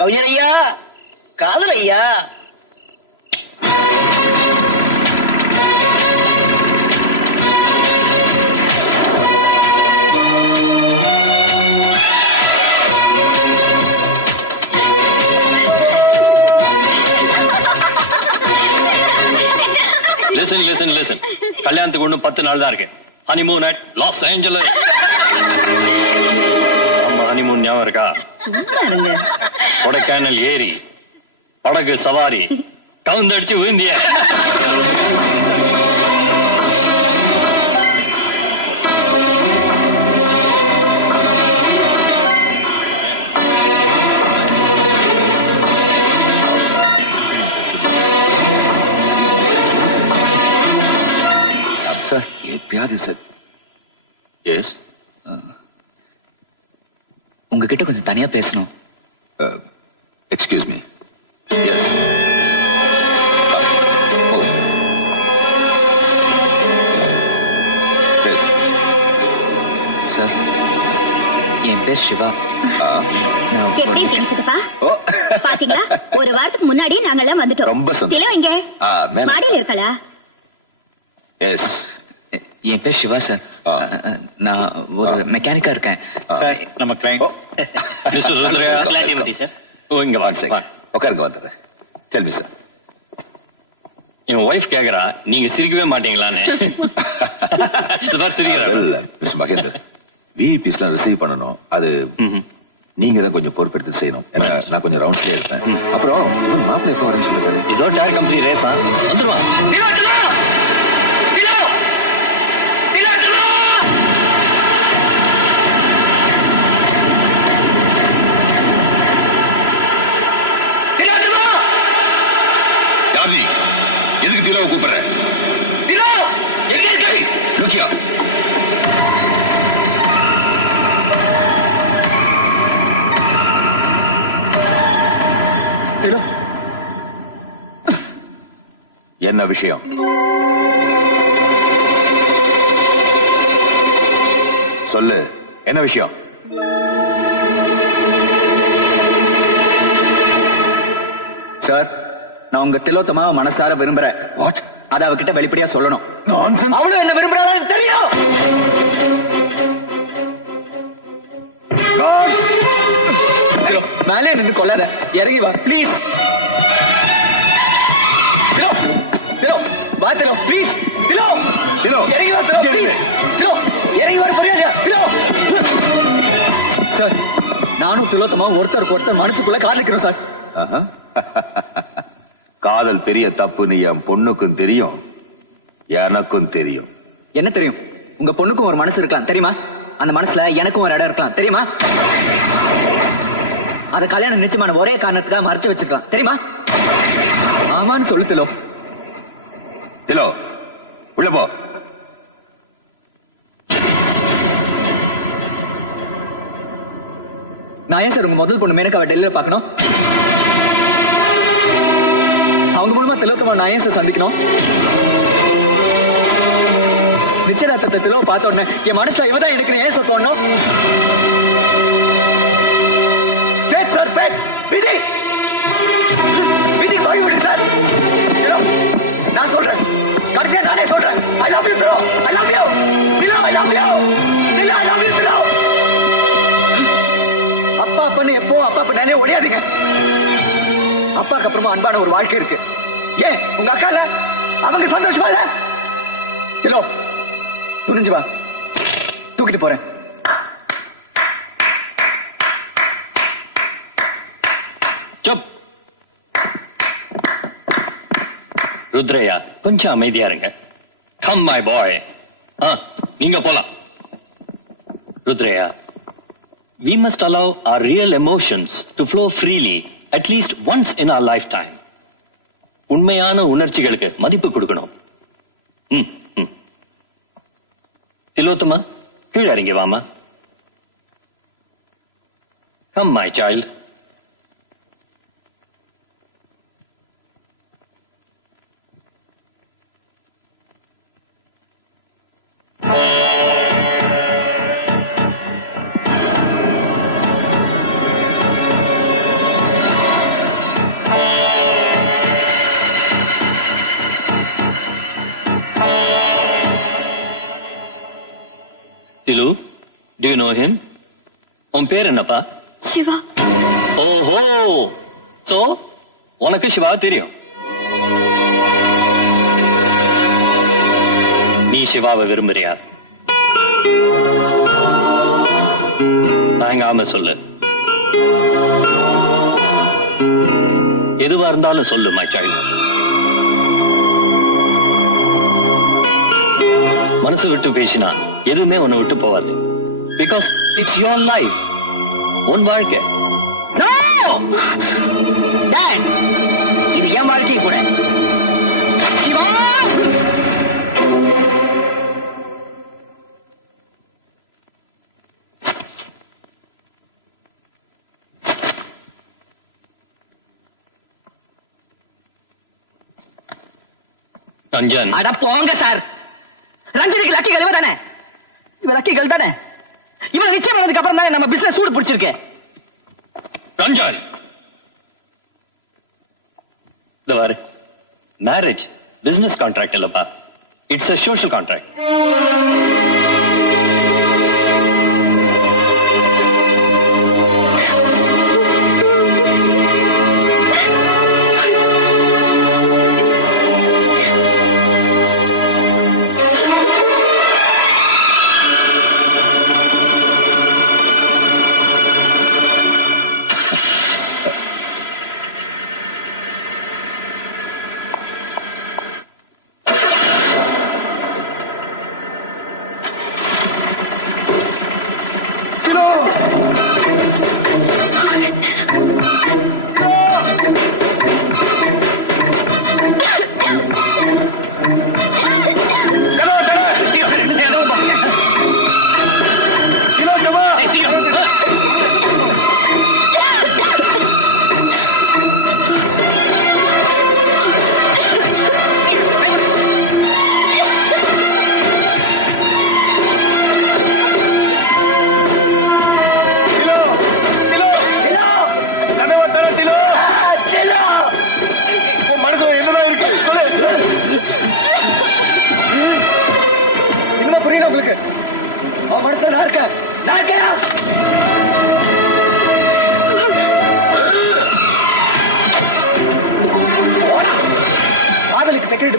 கவிஞர் ஐயா காதல் ஐயா லிசன் லிசன் லிசன் கல்யாணத்துக்கு ஒண்ணும் பத்து நாள் தான் இருக்கு. ஹனிமூன் அட் லாஸ் ஏஞ்சலஸ் நம்ம ஹனிமூன் ஞாபகம் இருக்கா? கொடைக்கானல் ஏரி படகு சவாரி கவுந்தடிச்சு விழுந்திய சார் எப்பயாவது சார் எஸ் உங்ககிட்ட கொஞ்சம் தனியா பேசணும். சிவா. எப்படி ஒரு- இருக்கீங்க சித்தப்பா? பாத்தீங்களா? ஒரு வாரத்துக்கு முன்னாடி நாங்க எல்லாம் வந்துட்டோம். ரொம்ப சந்தோஷம். திலோ இங்க ஆ, மேல. மாடியில இருக்கலா எஸ் என் பேர் சிவா சார். நான் ஒரு மெக்கானிக்கா இருக்கேன். சார், நம்ம கிளைண்ட் மிஸ்டர் ருத்ரையா சார். ஓ இங்க ஒன் வாங்க. செகண்ட் உட்காருங்க. வந்துடுறேன் கேள்வி சார் என் ஒய்ஃப் கேக்குறா நீங்க சிரிக்கவே மாட்டீங்களான்னு? மிஸ்டர் மகேந்தர் விஐபிஸ்லாம் ரிசீவ் பண்ணணும். அது. நீங்க தான் கொஞ்சம் பொறுப்பெடுத்து செய்யணும். ஏன்னா நான் கொஞ்சம் ரவுண்ட்ஸ்லயே இருப்பேன். அப்புறம் மாப்பிள்ளை எப்போ வரேன்னு சொல்லுவாரு? இதோ டயர் கம்பெனி ரேஸா வந்துருவான் என்ன விஷயம்? சொல்லு என்ன விஷயம்? சார் நான் உங்க திலோத்தமாவை மனசார விரும்புறேன். வாட் அத அவகிட்ட வெளிப்படையா சொல்லணும். அவளும் என்ன விரும்புறான்னு தெரியும். மேலே நின்று கொள்ளாத இறங்கி வா ப்ளீஸ் வா திலோ ப்ளீஸ் திலோ. திலோ, இறங்கி வா திலோ ப்ளீஸ். திலோ இறங்கி வர போறியா இல்லையா திலோ. சார் நானும் திலோத்தமா ஒருத்தருக்கு ஒருத்தர் மனசுக்குள்ள காதலிக்கிறோம் சார். காதல் பெரிய தப்புன்னு என் பொண்ணுக்கும் தெரியும். எனக்கும் தெரியும். என்ன தெரியும்? உங்க பொண்ணுக்கும் ஒரு மனசு இருக்கலாம் தெரியுமா? அந்த மனசுல எனக்கும் ஒரு இடம் இருக்கலாம் தெரியுமா? அத கல்யாணம் நிச்சயமான ஒரே காரணத்துக்காக மறைச்சு வச்சிருக்கலாம் தெரியுமா? ஆமான்னு சொல்லு திலோ உள்ள போ நான் ஏன் சார் உங்க முதல் பொண்ணு மேனக்காவை டெல்லியில பார்க்கணும் அவங்க மூலமா திலோத்தமா நான் ஏன் சார் சந்திக்கணும் நிச்சயதார்த்தத்தை திலோ பார்த்த உடனே என் மனசுல இவதான் எனக்கு ஏன் சார் தோணும் ஃபேட் சார் ஃபேட் விதி விதி போய் விடு சார் நான் சொல்றேன் கடைசியா நானே சொல்றேன். I love you bro I love you Nila I love you Nila I love you bro அப்பா பண்ணு எப்பவும் அப்பா பண்ணாலே ஒழியாதீங்க அப்பாக்கு அப்புறமா அன்பான ஒரு வாழ்க்கை இருக்கு. ஏன்? உங்க அக்கா இல்ல? அவங்க சந்தோஷமா இல்ல? ஹலோ துணிஞ்சு வா. தூக்கிட்டு போறேன். சுப் ருத்ரையா கொஞ்சம் அமைதியா இருங்க. கம் மை பாய் நீங்க போலாம். Rudraiah we must allow our real emotions to flow freely at least once in our lifetime. உண்மையான உணர்ச்சிகளுக்கு மதிப்பு கொடுக்கணும். திலோத்தமா கீழே இறங்கி வாமா. கம் மை சைல்டு உன் பேர் என்னப்பா? சிவா. ஓஹோ. சோ உனக்கு சிவா தெரியும். நீ சிவாவை விரும்புறியா? தயங்காம சொல்லு. எதுவா இருந்தாலும் சொல்லு மை child. மனசு விட்டு பேசினா எதுவுமே உன்னை விட்டு போவாது பிகாஸ் இட்ஸ் யோர் லைஃப் உன் வாழ்க்கை. இது என் வாழ்க்கை கூட. சிவா! ரஞ்சன். அட போங்க சார். ரஞ்சினிக்கு லக்கி கழிவு தானே இவன் லக்கி கல் தானே இவன் நிச்சயம் பண்ணதுக்கு அப்புறம் தானே நம்ம பிசினஸ் சூடு பிடிச்சிருக்கு. ரஞ்சாய் இந்த வாரு மேரேஜ் பிசினஸ் கான்ட்ராக்ட் இல்லப்பா. இட்ஸ் அ சோஷியல் கான்ட்ராக்ட்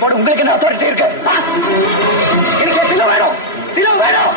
போட உங்களுக்கு என்ன அத்தாரிட்டி இருக்கு? எனக்கு திலோ வேணும். திலோ வேணும்.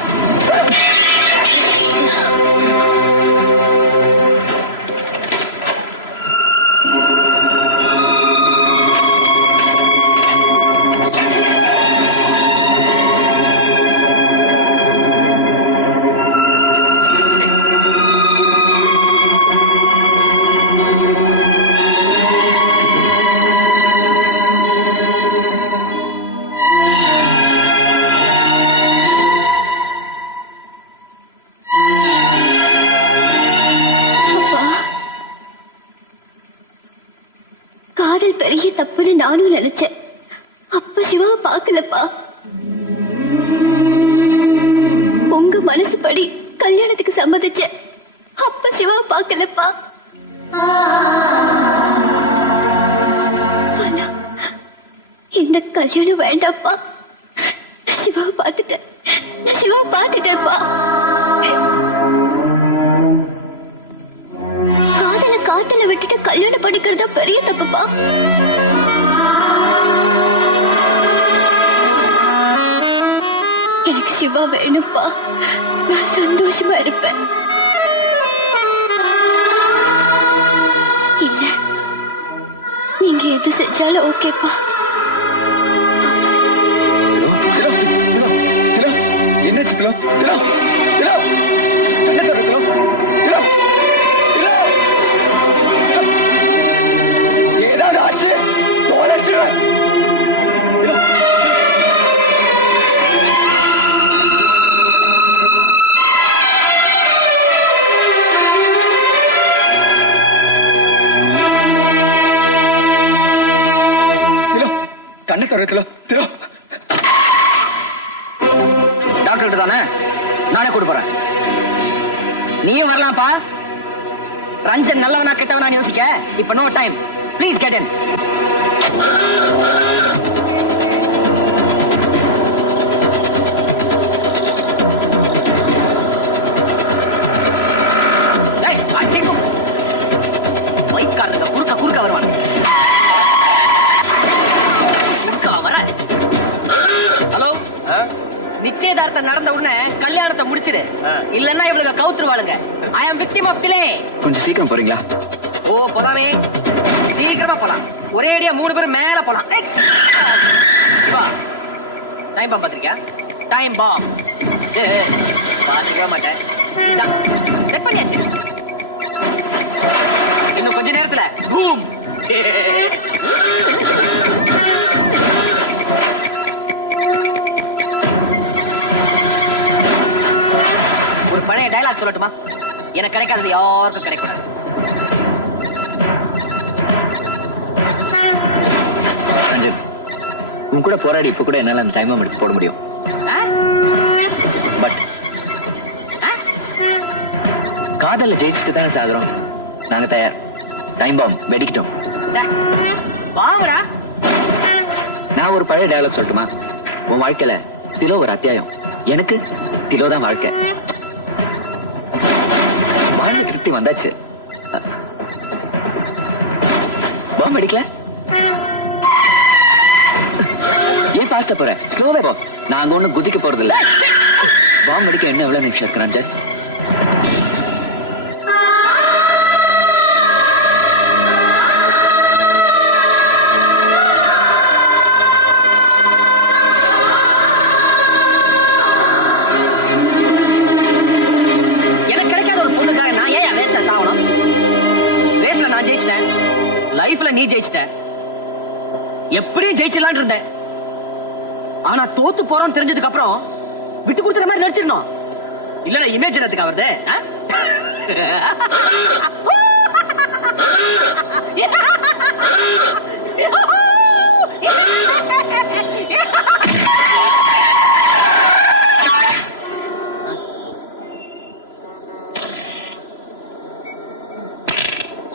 காதல் பெரிய தப்புன்னு நானும் நினைச்சேன். அப்ப சிவா பாக்கலப்பா உங்க மனசுப்படி கல்யாணத்துக்கு சம்மதிச்சேன். அப்ப சிவா பாக்கலப்பா ஆனா இந்த கல்யாணம் வேண்டாப்பா சிவா சிவாவை பார்த்துட்டேன். பாத்துட்டேன்ப்பா பார்த்துட்டேன்ப்பா. சிவா வேணும்ப்பா நான் சந்தோஷமா இருப்பேன் இல்ல நீங்க எது செஞ்சாலும் ஓகேப்பா திலோ கண்ணை தர டாக்டர் தானே? நானே கூட்டு போறேன். நீயும் வரலாம்ப்பா. ரஞ்சன் நல்லவனா கெட்டவனா யோசிக்க. இப்ப no time please get in சீக்கிரம் போறீங்களா? ஓ போலாமே சீக்கிரமா போலாம். ஒரே அடியா மூணு பேரும் மேல போலாம். டைம் பாம் பாத்திருக்கியா? டைம் பாம் பாத்துக்கவே மாட்டேன். செட் பண்ணியாச்சு. இன்னும் கொஞ்ச நேரத்துல பூம் ஒரு பழைய டைலாக் சொல்லட்டுமா? எனக்கு கிடைக்காதது யாருக்கும் கிடைக்கூடாது ரஞ்சன் உன் கூட போராடி இப்ப கூட என்னால அந்த டைம் எடுத்து போட முடியும்? பட்? காதல்ல ஜெயிச்சுட்டு தானே சாகுறோம். நாங்க தயார். டைம் பாம் வெடிக்கிட்டோம். நான் ஒரு பழைய டயலாக் சொல்லட்டுமா? உன் வாழ்க்கையில திலோ ஒரு அத்தியாயம். எனக்கு திலோ தான் வாழ்க்கை. வந்தாச்சு. பாம் வெடிக்கல ஏன் பாஸ்ட போற? ஸ்லோவே போ. நாங்க ஒண்ணும் குதிக்க போறது இல்ல பாம் வெடிக்க என்ன எவ்வளவு நிமிஷம் இருக்கு ரஞ்சன் தோத்து போறோம்னு தெரிஞ்சதுக்கு அப்புறம் விட்டு கொடுத்துற மாதிரி நடிச்சிடணும். இல்ல இமேஜ் என்னத்துக்கு வருது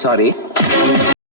சாரி